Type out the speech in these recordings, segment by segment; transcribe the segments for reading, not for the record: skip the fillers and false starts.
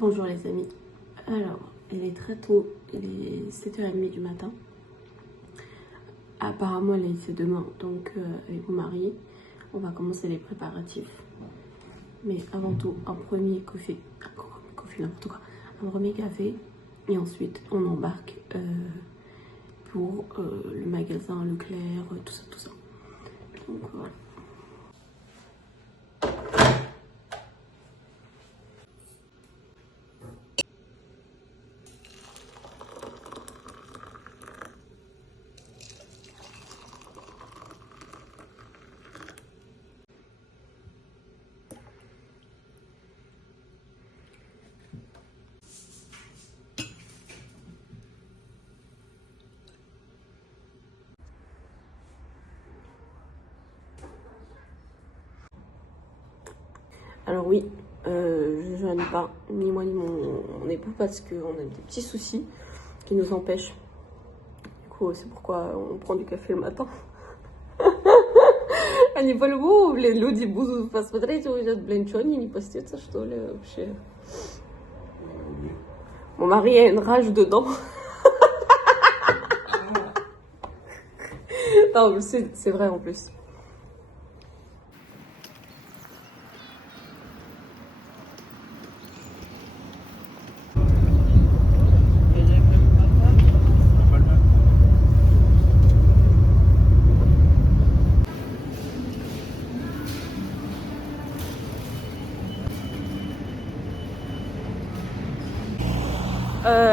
Bonjour les amis. Alors, il est très tôt, il est 7h30 du matin. Apparemment, c'est demain, donc avec mon mari, on va commencer les préparatifs. Mais avant tout, un premier n'importe quoi, un premier café, et ensuite on embarque pour le magasin Leclerc, tout ça. Donc voilà. Alors oui, je ne joigne pas, ni moi ni mon époux, parce qu'on a des petits soucis qui nous empêchent. Du coup, c'est pourquoi on prend du café le matin. Они по-любому, блин, люди будут посмотреть, увидят, блин, что они не постятся, что ли, вообще. Mon mari a une rage dedans. Non, c'est vrai en plus.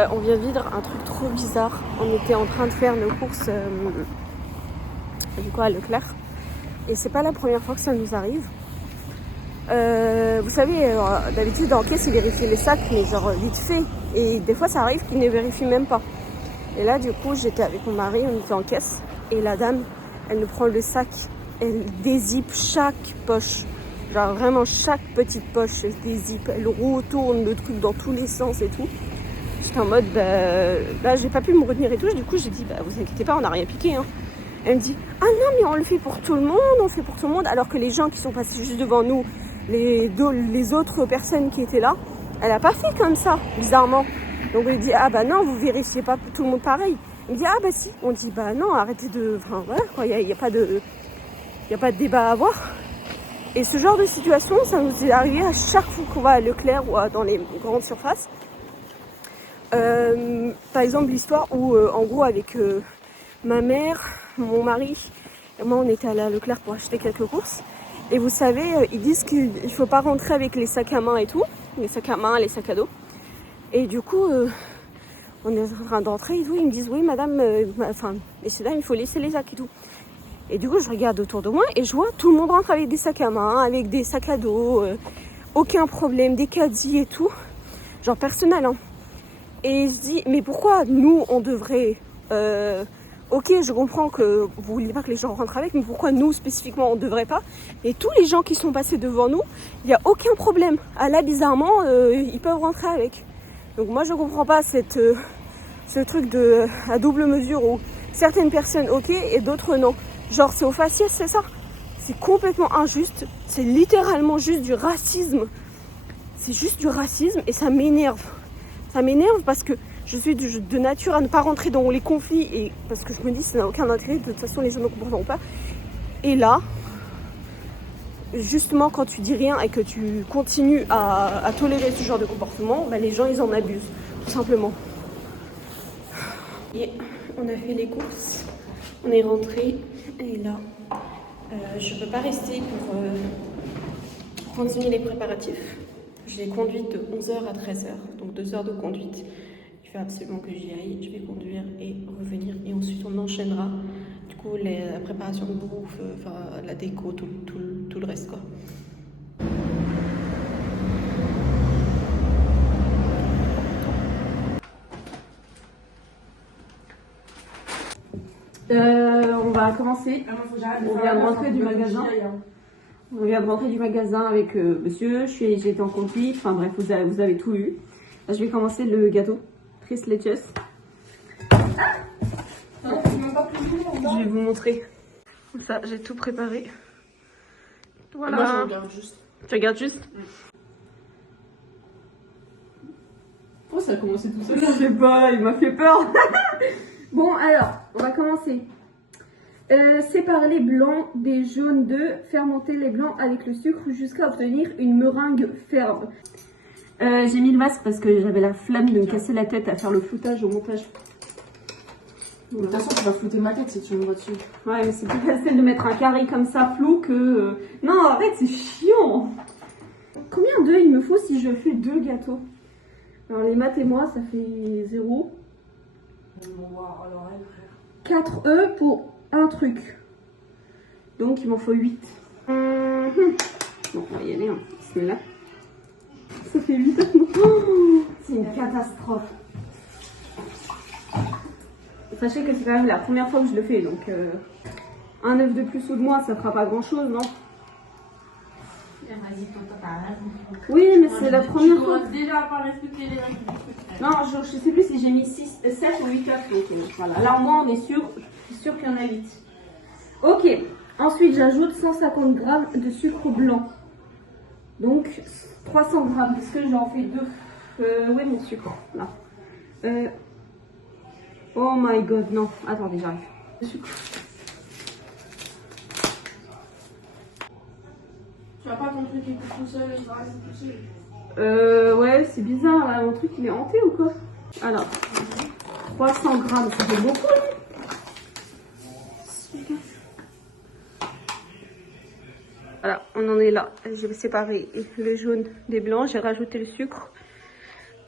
On vient de vivre un truc trop bizarre. On était en train de faire nos courses à Leclerc. Et c'est pas la première fois que ça nous arrive. Vous savez, d'habitude en caisse, ils vérifient les sacs, mais genre vite fait. Et des fois, ça arrive qu'ils ne vérifient même pas. Et là, du coup, j'étais avec mon mari, on était en caisse. Et la dame, elle nous prend le sac. Elle dézippe chaque poche. Genre vraiment chaque petite poche, elle dézippe. Elle retourne le truc dans tous les sens et tout. J'étais en mode, là j'ai pas pu me retenir et tout, du coup j'ai dit, vous inquiétez pas, on n'a rien piqué. Hein. Elle me dit, ah non mais on le fait pour tout le monde, on fait pour tout le monde, alors que les gens qui sont passés juste devant nous, les autres personnes qui étaient là, elle a pas fait comme ça, bizarrement. Donc elle dit, ah bah non, vous vérifiez pas tout le monde pareil. Elle me dit, ah bah si. On dit, bah non, arrêtez de, enfin voilà quoi, il y a pas de débat à avoir. Et ce genre de situation, ça nous est arrivé à chaque fois qu'on va à Leclerc ou dans les grandes surfaces. Par exemple l'histoire où en gros avec ma mère, mon mari et moi on était allés à Leclerc pour acheter quelques courses et vous savez ils disent qu'il ne faut pas rentrer avec les sacs à main et tout, les sacs à main, les sacs à dos et du coup on est en train d'entrer et tout, ils me disent oui madame, enfin messieurs dames il faut laisser les sacs et tout et du coup je regarde autour de moi et je vois tout le monde rentre avec des sacs à main, avec des sacs à dos, aucun problème, des caddies et tout, genre personnel hein. Et je dis, mais pourquoi nous, on devrait... ok, je comprends que vous vouliez pas que les gens rentrent avec, mais pourquoi nous, spécifiquement, on ne devrait pas? Et tous les gens qui sont passés devant nous, il n'y a aucun problème. Ah là, bizarrement, ils peuvent rentrer avec. Donc moi, je comprends pas ce truc à double mesure où certaines personnes, ok, et d'autres non. Genre, c'est au faciès, c'est ça? C'est complètement injuste. C'est littéralement juste du racisme. C'est juste du racisme et ça m'énerve. Ça m'énerve parce que je suis de nature à ne pas rentrer dans les conflits et parce que je me dis ça n'a aucun intérêt, de toute façon les gens ne comprendront pas. Et là, justement quand tu dis rien et que tu continues à tolérer ce genre de comportement, les gens ils en abusent, tout simplement. Et on a fait les courses, on est rentré et là, je ne peux pas rester pour continuer les préparatifs. J'ai conduite de 11h à 13h, donc 2 heures de conduite. Il faut absolument que j'y aille. Je vais conduire et revenir. Et ensuite, on enchaînera du coup la préparation de bouffe, la déco, tout le reste quoi. On va commencer. On vient de rentrer du magasin. On vient de rentrer du magasin avec monsieur. J'ai été en conduite. Enfin bref, vous avez tout eu. Là, je vais commencer le gâteau. Tres leches. Je vais vous montrer. Ça, j'ai tout préparé. Voilà. Moi, je regarde juste. Tu regardes juste? Oh, ça a commencé tout seul. Je sais pas, il m'a fait peur. Bon, alors, on va commencer. Séparer les blancs des jaunes d'œufs. Faire monter les blancs avec le sucre jusqu'à obtenir une meringue ferme. J'ai mis le masque parce que j'avais la flamme de me casser la tête à faire le floutage au montage. De toute façon, tu vas flouter ma tête si tu me vois dessus. Ouais, mais c'est plus facile de mettre un carré comme ça flou que... Non, arrête, c'est chiant. Combien d'œufs il me faut si je fais 2 gâteaux? Alors les maths et moi, ça fait 0. Wow, alors elle, frère. 4 œufs pour un truc. Donc il m'en faut 8. Bon, on va y aller, hein. Bismillah. Ça fait 8 œufs. Oh, c'est une catastrophe. Sachez que c'est quand même la première fois que je le fais, donc un œuf de plus ou de moins, ça fera pas grand chose, non? Vas-y, toi, t'as raison. Oui, mais c'est la première fois. Déjà pas respecter les règles. Non, je sais plus si j'ai mis 7 ou 8 œufs, donc voilà. Là, au moins, on est sûr, je suis sûre qu'il y en a 8. Ok, ensuite, j'ajoute 150 g de sucre blanc. Donc, 300 g, parce que j'en fais 2. Où est mon sucre? Là. Oh my god, non. Attendez, j'arrive. Le sucre. Tu vois pas ton truc qui coupe tout seul, il va rester tout seul. Ouais, c'est bizarre, là. Mon truc, il est hanté ou quoi? Alors, 300 g, ça fait beaucoup, là. Voilà, on en est là. J'ai séparé le jaune des blancs, j'ai rajouté le sucre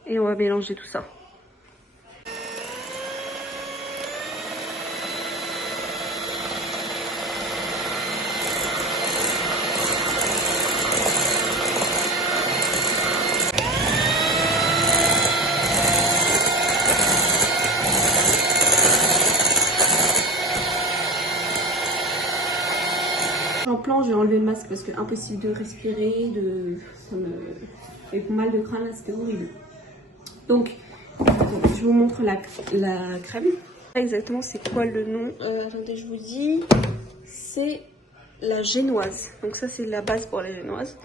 et on va mélanger tout ça. En plan, j'ai enlevé le masque parce que impossible de respirer, ça me fait mal de crâne là, c'était horrible. Donc, je vous montre la crème. Exactement, c'est quoi le nom? Attendez, je vous dis. C'est la génoise. Donc ça, c'est la base pour la génoise.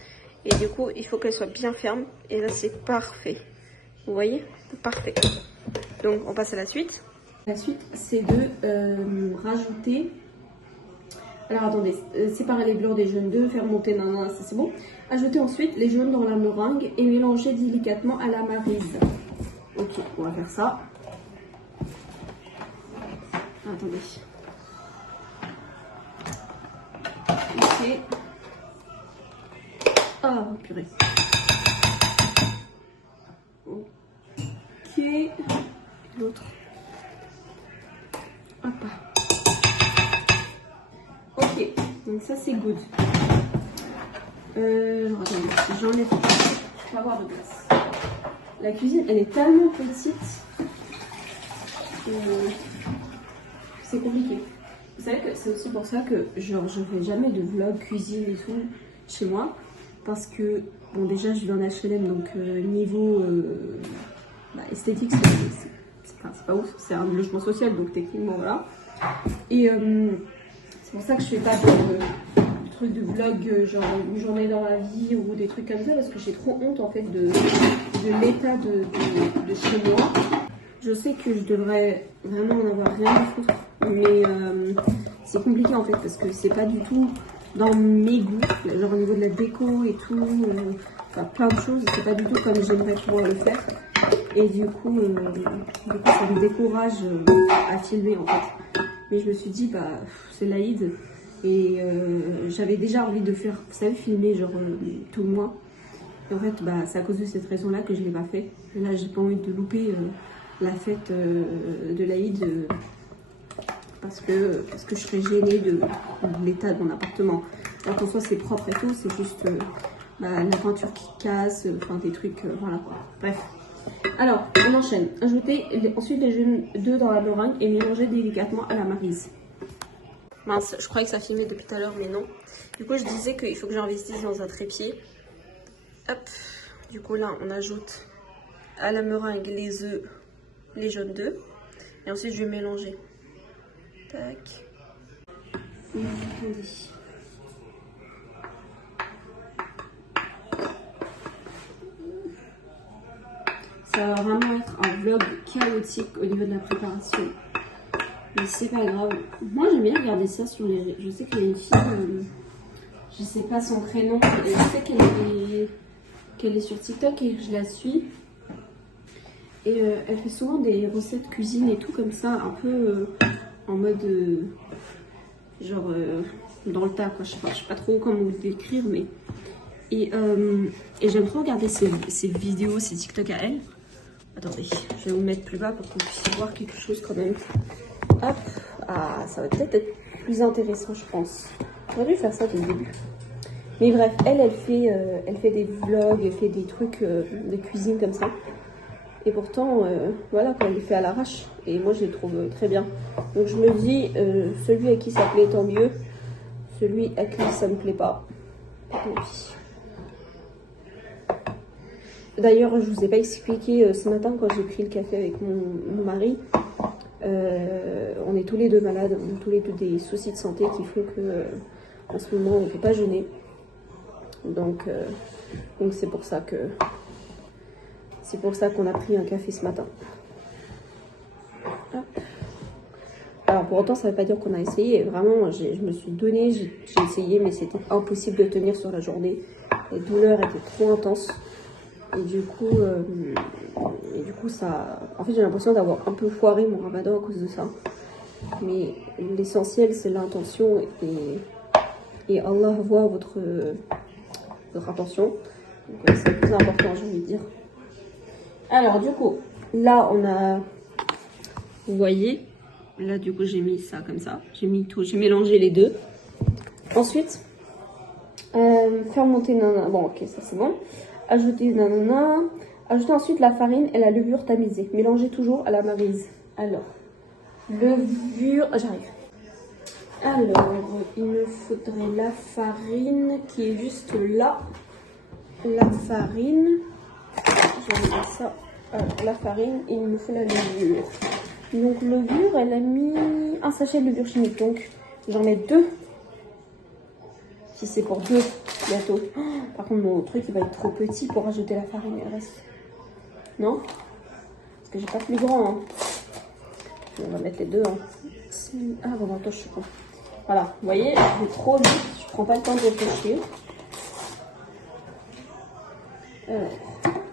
Et du coup, il faut qu'elle soit bien ferme. Et là, c'est parfait. Vous voyez? Parfait. Donc, on passe à la suite. La suite, c'est de rajouter... Alors attendez, séparer les blancs des jaunes d'œufs, faire monter, ça c'est bon. Ajouter ensuite les jaunes dans la meringue et mélanger délicatement à la maryse. Ok, on va faire ça. Attendez. Ok. Ah, purée. Ok. L'autre. Hop. Ok, donc ça c'est good. J'enlève pas. Je peux avoir de place. La cuisine, elle est tellement petite que c'est compliqué. Vous savez que c'est aussi pour ça que genre, je fais jamais de vlog cuisine et tout chez moi. Parce que, bon déjà je vis en HLM, donc niveau esthétique, c'est pas ouf. C'est un logement social, donc techniquement voilà. Et c'est pour ça que je fais pas de trucs de vlog genre une journée dans la vie ou des trucs comme ça, parce que j'ai trop honte en fait de l'état de chez moi. Je sais que je devrais vraiment en avoir rien à foutre, mais c'est compliqué en fait parce que c'est pas du tout dans mes goûts, genre au niveau de la déco et tout, enfin plein de choses, c'est pas du tout comme j'aimerais pouvoir le faire. Et du coup ça me décourage à filmer en fait. Mais je me suis dit, bah, c'est l'Aïd. Et j'avais déjà envie de faire, vous savez, filmer genre tout le mois. Et en fait, bah, c'est à cause de cette raison-là que je ne l'ai pas fait. Et là, j'ai pas envie de louper la fête de l'Aïd parce que je serais gênée de l'état de mon appartement. Alors qu'en soi, c'est propre et tout, c'est juste la peinture qui casse, enfin des trucs, voilà quoi. Bref. Alors, on enchaîne. Ajouter ensuite les jaunes d'œufs dans la meringue et mélanger délicatement à la maryse. Mince, je croyais que ça filmait depuis tout à l'heure, mais non. Du coup, je disais qu'il faut que j'investisse dans un trépied. Hop. Du coup, là, on ajoute à la meringue les œufs, les jaunes d'œufs. Et ensuite, je vais mélanger. Tac. Attendez. Ça va vraiment être un vlog chaotique au niveau de la préparation. Mais c'est pas grave. Moi j'aime bien regarder ça sur les... Je sais qu'il y a une fille, je sais pas son prénom, et je sais qu'elle est sur TikTok et que je la suis. Et elle fait souvent des recettes cuisine et tout comme ça, un peu en mode genre dans le tas quoi. Je sais pas trop comment vous le décrire, mais et j'aime trop regarder ses vidéos, ses TikTok à elle. Attendez, je vais vous mettre plus bas pour que vous puissiez voir quelque chose quand même. Hop, ah ça va peut-être être plus intéressant je pense. J'aurais dû faire ça dès le début. Mais bref, elle fait des vlogs, elle fait des trucs de cuisine comme ça. Et pourtant, voilà, quand elle les fait à l'arrache. Et moi, je les trouve très bien. Donc, je me dis, celui à qui ça plaît, tant mieux. Celui à qui ça ne plaît pas, tant pis. D'ailleurs, je vous ai pas expliqué ce matin quand j'ai pris le café avec mon mari. On est tous les deux malades. On a tous les deux des soucis de santé qui font que, en ce moment, on ne peut pas jeûner. Donc c'est pour ça que... C'est pour ça qu'on a pris un café ce matin. Hop. Alors pour autant, ça ne veut pas dire qu'on a essayé. Vraiment, je me suis donnée, j'ai essayé, mais c'était impossible de tenir sur la journée. Les douleurs étaient trop intenses. Et du coup ça... En fait, j'ai l'impression d'avoir un peu foiré mon ramadan à cause de ça. Mais l'essentiel, c'est l'intention. Et Allah voit votre intention. Donc c'est le plus important, j'ai envie de dire. Alors du coup, là on a, vous voyez, là du coup j'ai mis ça comme ça, j'ai mis tout, j'ai mélangé les deux. Ensuite, faire monter nanana, bon ok ça c'est bon. Ajouter nanana, ajouter ensuite la farine et la levure tamisée. Mélangez toujours à la maryse. Alors, levure, j'arrive. Alors, il me faudrait la farine qui est juste là. La farine. Je vais mettre ça. Alors, la farine et il me faut la levure. Donc, levure, elle a mis un sachet de levure chimique. Donc, j'en mets 2. Si c'est pour 2 gâteaux. Oh, par contre, mon truc, il va être trop petit pour rajouter la farine et le reste. Non? Parce que j'ai pas plus grand. Hein. On va mettre les 2. Hein. Ah, bon, attends, je suis con. Voilà, vous voyez, je vais trop vite. Je prends pas le temps de réfléchir.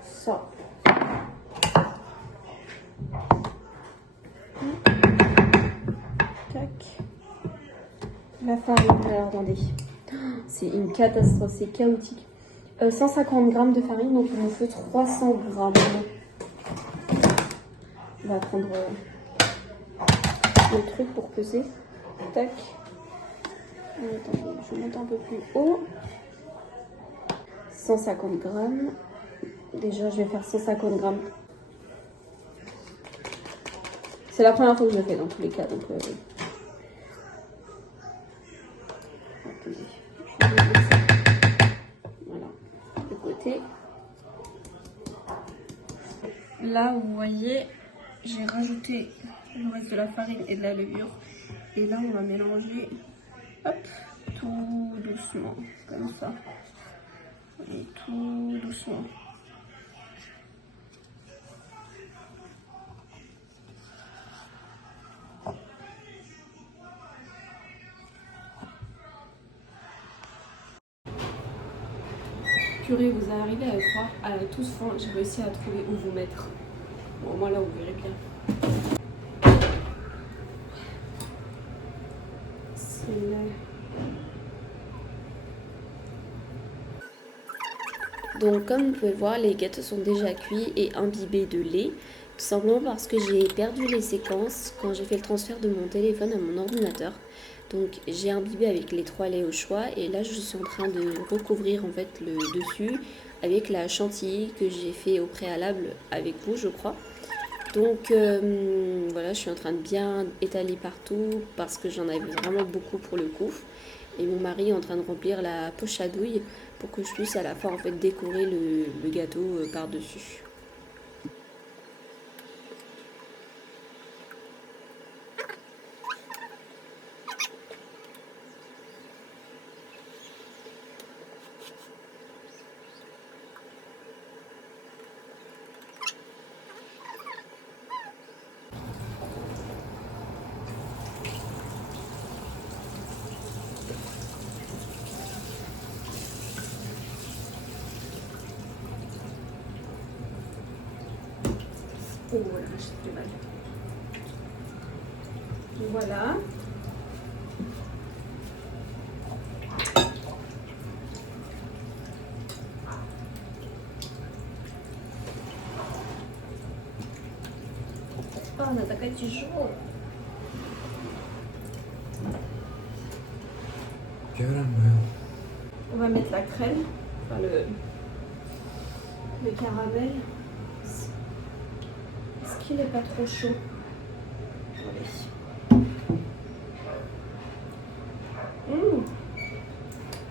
Ça. Tac. La farine, alors attendez. C'est une catastrophe, c'est chaotique. 150 g de farine, donc il nous faut 300 g. On va prendre le truc pour peser. Tac. Attendez, je monte un peu plus haut. 150 g. Déjà, je vais faire 150 g. C'est la première fois que je le fais dans tous les cas. Donc, attendez. Je vais mettre ça. Voilà, de côté. Là, vous voyez, j'ai rajouté le reste de la farine et de la levure. Et là, on va mélanger, hop, tout doucement, comme ça. Et tout doucement. Purée, vous arrivez à croire, à tous fond, j'ai réussi à trouver où vous mettre. Bon, moi là, vous verrez bien. C'est là. Donc comme vous pouvez voir, les gâteaux sont déjà cuits et imbibés de lait. Tout simplement parce que j'ai perdu les séquences quand j'ai fait le transfert de mon téléphone à mon ordinateur. Donc j'ai imbibé avec les 3 laits au choix et là je suis en train de recouvrir en fait le dessus avec la chantilly que j'ai fait au préalable avec vous je crois. Donc voilà, je suis en train de bien étaler partout parce que j'en avais vraiment beaucoup pour le coup. Et mon mari est en train de remplir la poche à douille pour que je puisse à la fois en fait décorer le gâteau par-dessus. Oh voilà, j'ai fait mal. Voilà. Oh, она такая тяжелая. On va mettre la crème, enfin le caramel. Est-ce qu'il n'est pas trop chaud? Allez.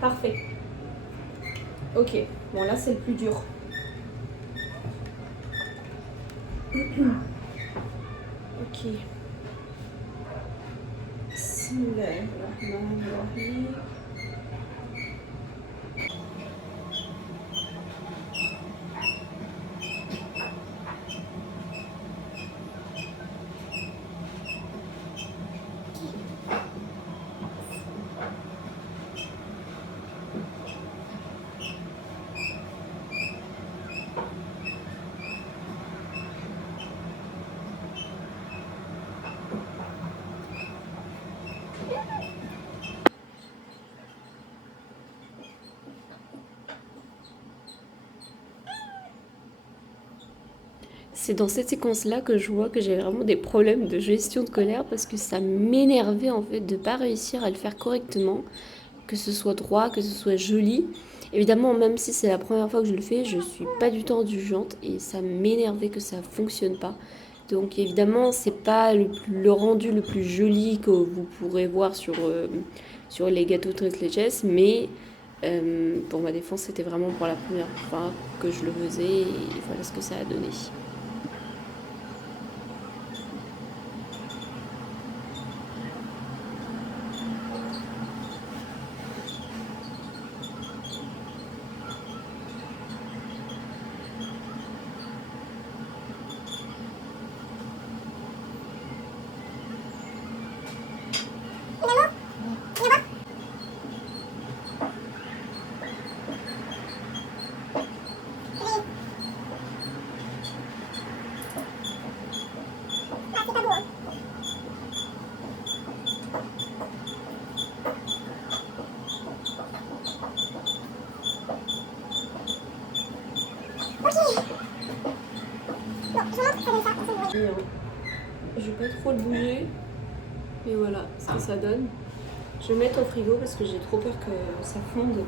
Parfait. Ok, bon là c'est le plus dur. Ok. Bismillahirrahmanirrahim. C'est dans cette séquence-là que je vois que j'ai vraiment des problèmes de gestion de colère parce que ça m'énervait en fait de pas réussir à le faire correctement, que ce soit droit, que ce soit joli. Évidemment, même si c'est la première fois que je le fais, je suis pas du tout indulgente et ça m'énervait que ça fonctionne pas. Donc évidemment, c'est pas le rendu le plus joli que vous pourrez voir sur les gâteaux tres leches, mais pour ma défense, c'était vraiment pour la première fois que je le faisais et voilà ce que ça a donné. Je vais pas trop le bouger, mais voilà ce que ça donne. Je vais mettre au frigo parce que j'ai trop peur que ça fonde.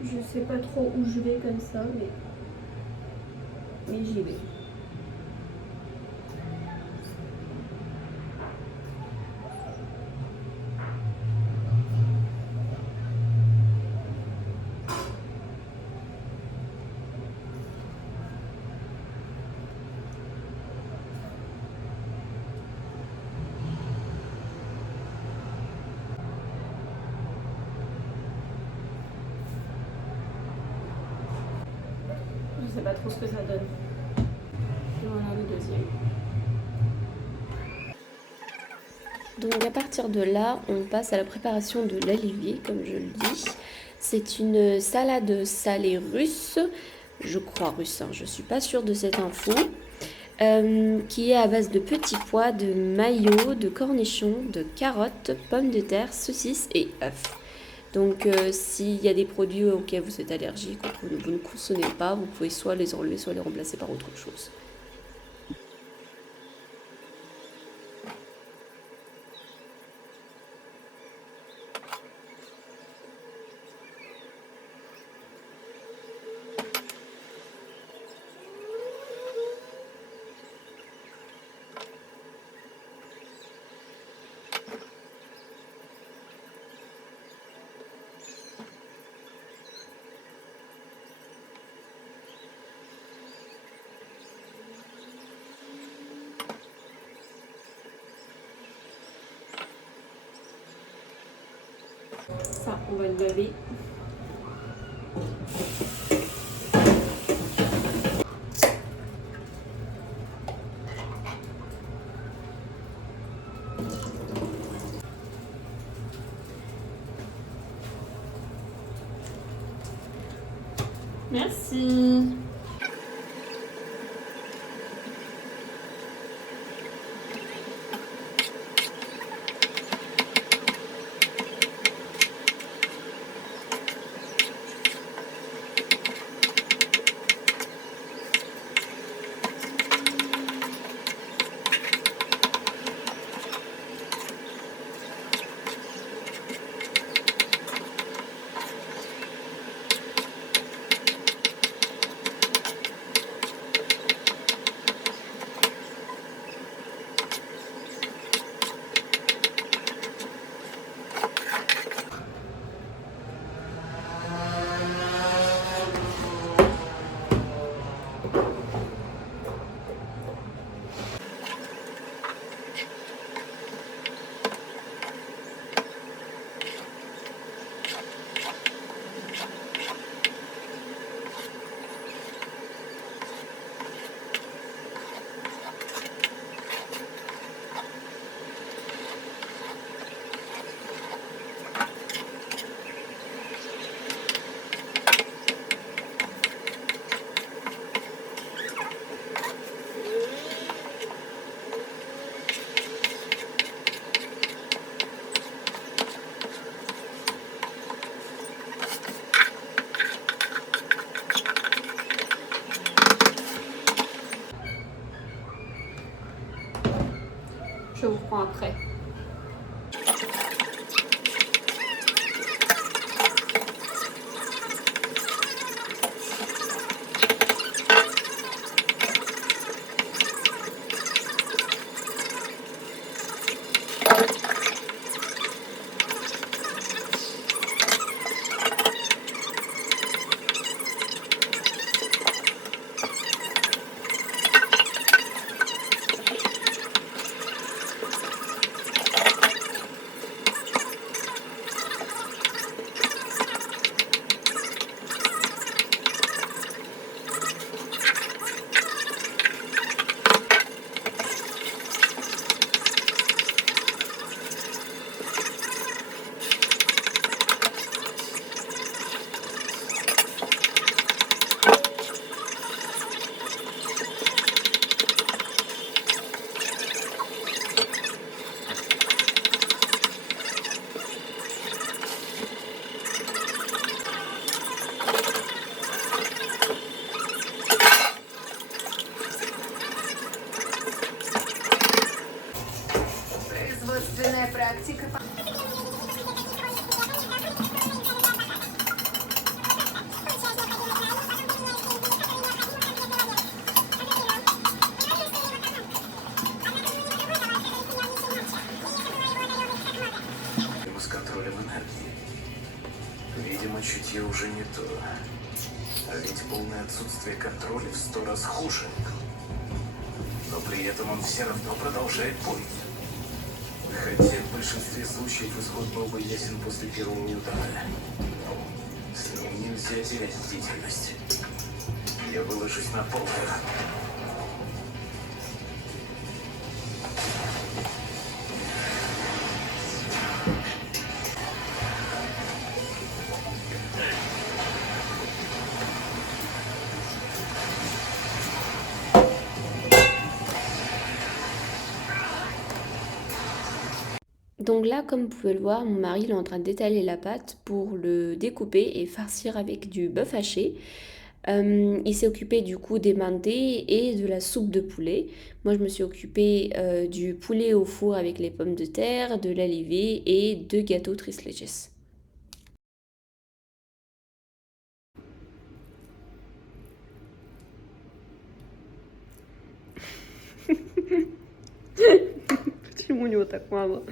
Je sais pas trop où je vais comme ça, mais j'y vais. Je sais pas trop ce que ça donne. Voilà le deuxième. Donc à partir de là, on passe à la préparation de l'olivier, comme je le dis. C'est une salade salée russe, je crois russe, hein, je suis pas sûre de cette info, qui est à base de petits pois, de maillots, de cornichons, de carottes, pommes de terre, saucisses et œufs. Donc s'il y a des produits auxquels vous êtes allergique ou que vous ne consommez pas, vous pouvez soit les enlever, soit les remplacer par autre chose. Ça, on va le laver. Merci. Je vous prends après. Производственная практика. С контролем энергии. Видимо, чутье уже не то. А ведь полное отсутствие контроля в 100 раз хуже. Но при этом он все равно продолжает бой. Хотя в большинстве случаев исход был бы ясен после первого удара. С ним нельзя терять бдительность. Я выложусь на полных. Donc là, comme vous pouvez le voir, mon mari il est en train d'étaler la pâte pour le découper et farcir avec du bœuf haché. Il s'est occupé du coup des mandés et de la soupe de poulet. Moi, je me suis occupée du poulet au four avec les pommes de terre, de l'alivet et de gâteaux tres leches. Почему у него так мало?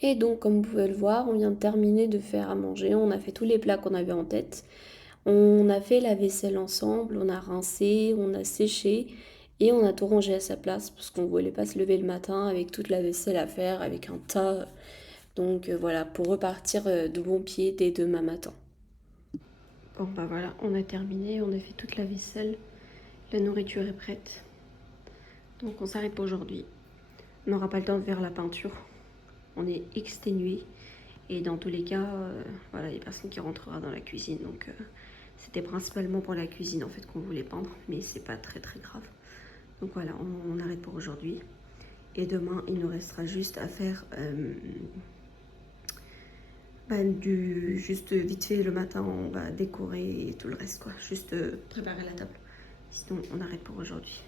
Et donc, comme vous pouvez le voir, on vient de terminer de faire à manger. On a fait tous les plats qu'on avait en tête. On a fait la vaisselle ensemble, on a rincé, on a séché et on a tout rangé à sa place parce qu'on ne voulait pas se lever le matin avec toute la vaisselle à faire, avec un tas. Donc voilà, pour repartir de bon pied dès demain matin. Bon bah voilà, on a terminé, on a fait toute la vaisselle, la nourriture est prête. Donc on s'arrête pour aujourd'hui. On n'aura pas le temps de faire la peinture. On est exténué. Et dans tous les cas, voilà, il y a personne qui rentrera dans la cuisine. Donc c'était principalement pour la cuisine en fait qu'on voulait peindre. Mais c'est pas très grave. Donc voilà, on arrête pour aujourd'hui. Et demain, il nous restera juste à faire juste vite fait le matin, on va décorer et tout le reste quoi. Juste préparer la table. Sinon, on arrête pour aujourd'hui.